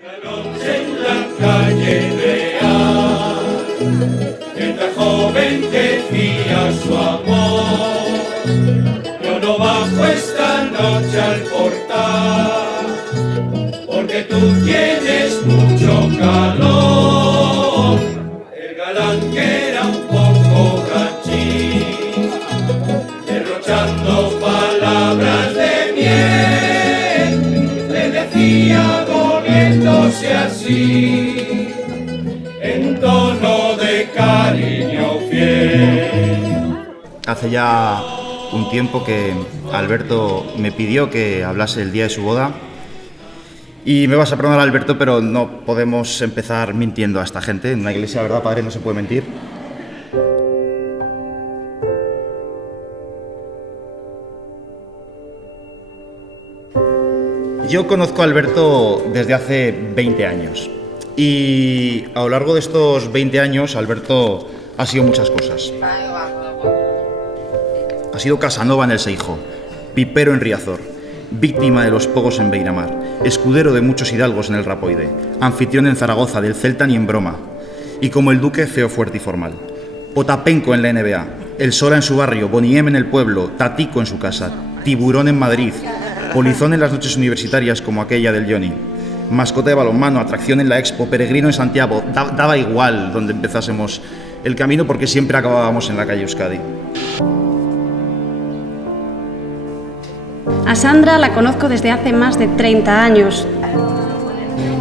En la calle real, mientras joven decía su amor, yo no bajo esta noche al portal, porque tú tienes mucho calor. El galán que era un poco gachín, derrochando palabras de miel, le decía volviéndose así, en tono de cariño fiel. Hace ya un tiempo que Alberto me pidió que hablase el día de su boda. Y me vas a perdonar, Alberto, pero no podemos empezar mintiendo a esta gente. En una iglesia, ¿verdad, padre? No se puede mentir. Yo conozco a Alberto desde hace 20 años. Y a lo largo de estos 20 años, Alberto ha sido muchas cosas. Ha sido Casanova en el Seijo, pipero en Riazor, víctima de los pogos en Beiramar, escudero de muchos hidalgos en el Rapoide, anfitrión en Zaragoza del Celta ni en broma, y como el duque, feo, fuerte y formal. Potapenco en la NBA, el Sola en su barrio, Boniem en el pueblo, Tatico en su casa, Tiburón en Madrid, polizón en las noches universitarias como aquella del Johnny, mascota de balonmano, atracción en la Expo, peregrino en Santiago. Daba igual donde empezásemos el camino porque siempre acabábamos en la calle Euskadi. A Sandra la conozco desde hace más de 30 años.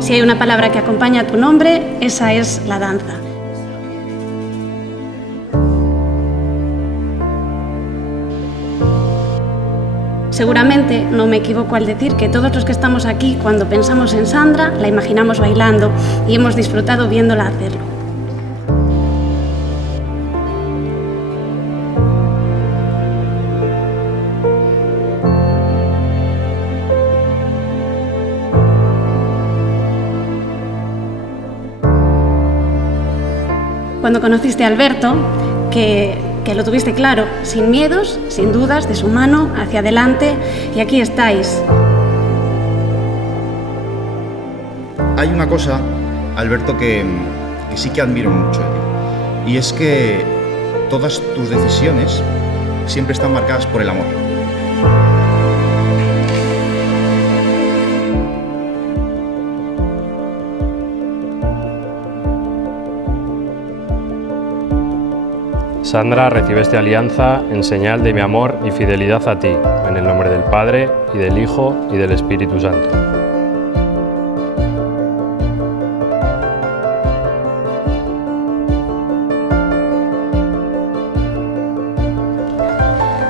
Si hay una palabra que acompaña a tu nombre, esa es la danza. Seguramente no me equivoco al decir que todos los que estamos aquí, cuando pensamos en Sandra, la imaginamos bailando y hemos disfrutado viéndola hacerlo. Cuando conociste a Alberto, que lo tuviste claro, sin miedos, sin dudas, de su mano, hacia adelante, y aquí estáis. Hay una cosa, Alberto, que sí que admiro mucho de ti, y es que todas tus decisiones siempre están marcadas por el amor. Sandra, recibe esta alianza en señal de mi amor y fidelidad a ti, en el nombre del Padre, y del Hijo, y del Espíritu Santo.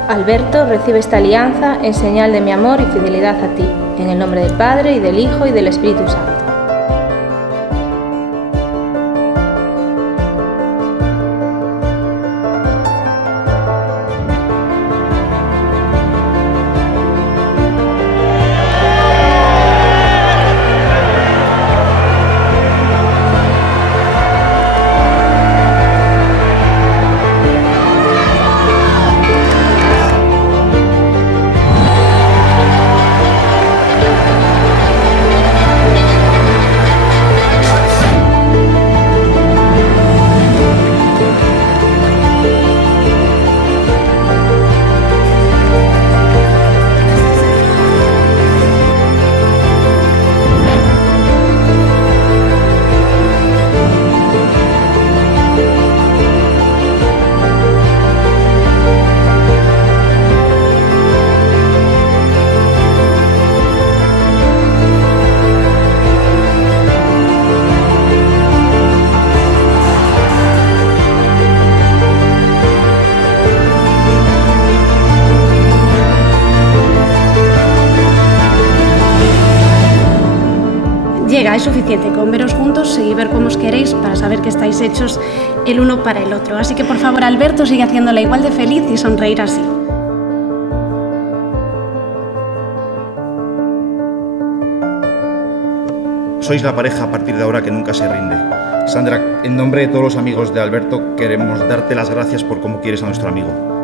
Alberto, recibe esta alianza en señal de mi amor y fidelidad a ti, en el nombre del Padre, y del Hijo, y del Espíritu Santo. Llega, es suficiente con veros juntos y ver cómo os queréis para saber que estáis hechos el uno para el otro. Así que por favor, Alberto, sigue haciéndola igual de feliz y sonreír así. Sois la pareja a partir de ahora que nunca se rinde. Sandra, en nombre de todos los amigos de Alberto, queremos darte las gracias por cómo quieres a nuestro amigo.